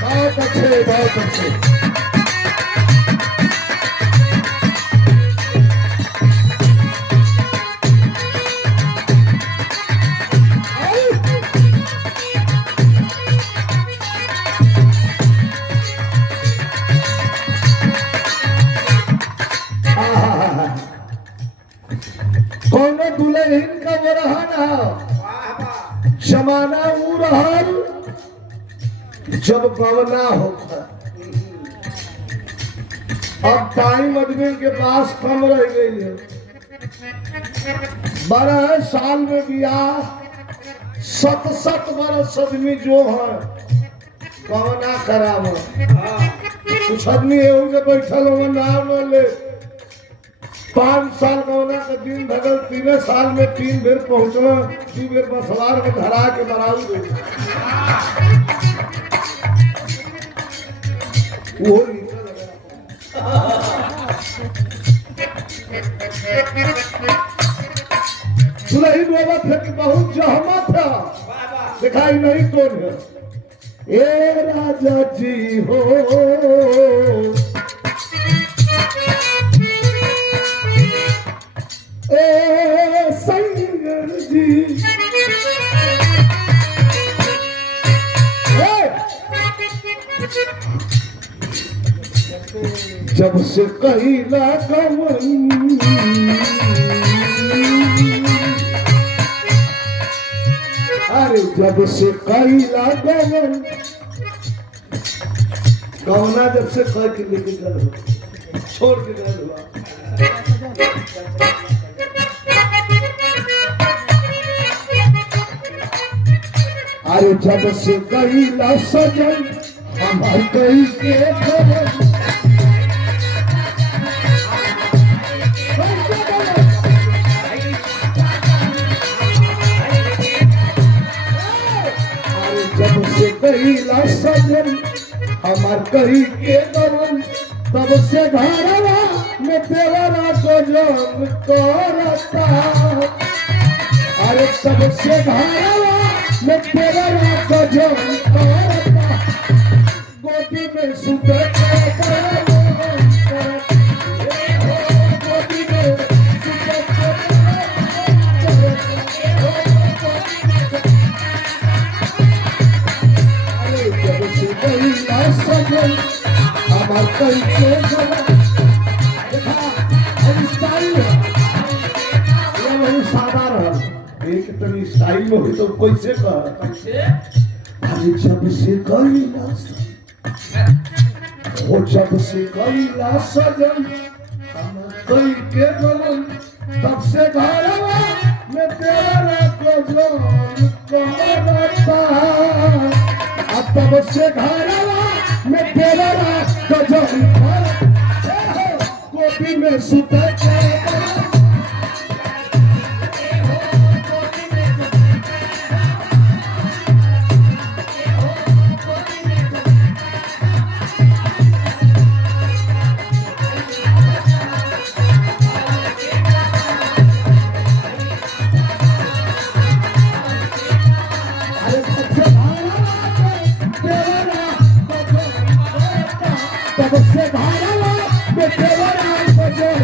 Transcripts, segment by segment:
बहुत अच्छे, बहुत अच्छे। कौनो दुल्हन का वो रहन जमाना ऊ रहल जब गवना होता। अब टाइम आदमी के पास कम रह गई है। 12 साल में बियाह 7-7 बरस आदमी जो है गवना कराव। कुछ आदमी एहू के बैठल हो नाम न ले 5 साल गवना का दिन भगल 3 साल में 3 बेर पहुंचना 2 बेर बसवार में धरा के बराऊ दे वो दुल्हन बाबा थे कि बहुत जहमत है दिखाई नहीं कौन है। ए राजा जी हो ए सैयद जी जब से कहिला गवन अरे जब से कहिला गवन गवना जब से कह के लेके गल छोड़ के गल हुआ। अरे जब से कहिला सजन हमार कही के खबर जब से कहिला सजन हमार कही के दवन तब से घरवा में देवरा को जम करता। अरे तब से घरवा में देवरा को जम करता गोदी में सुते हमार कई के सादा रह एक तनी स्टाइल में हुई तो कैसे कह अरे जब से कहिला वो जब से कहिला सजन हमार कई के गवन तब से घरवा में तेरा को जान करता। तब से घरवा में तेरा गजब गोदी में सुते तब से घरवा में तेरा गजब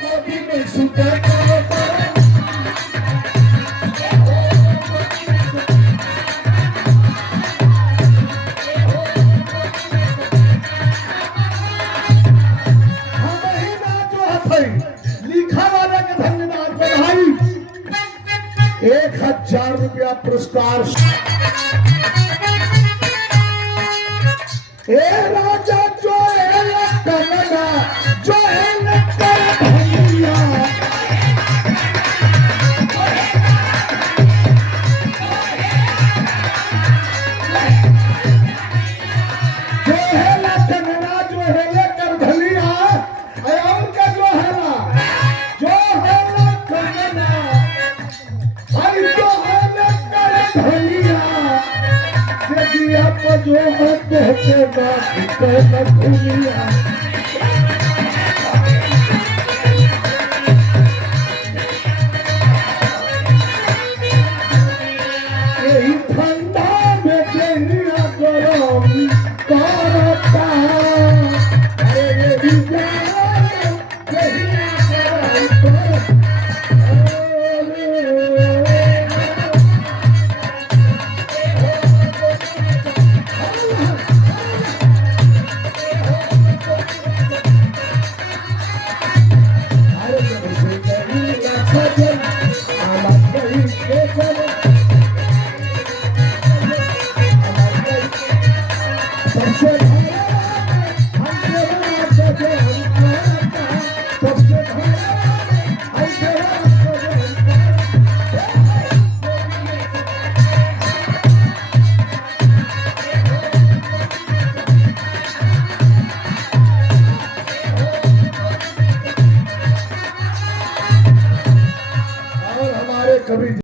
गोदी में सुते लिखा वाले के धन्यवाद बधाई 1000 रुपया पुरस्कार। ए राजा जो है कन्नड़ा जो है नक्कर भैया जो है कन्नड़ा जो है लेकर भैया आयाम का जो है कन्नड़ा भाई जो है लेकर भैया दिया पर जो है कहते ना दुनिया कभी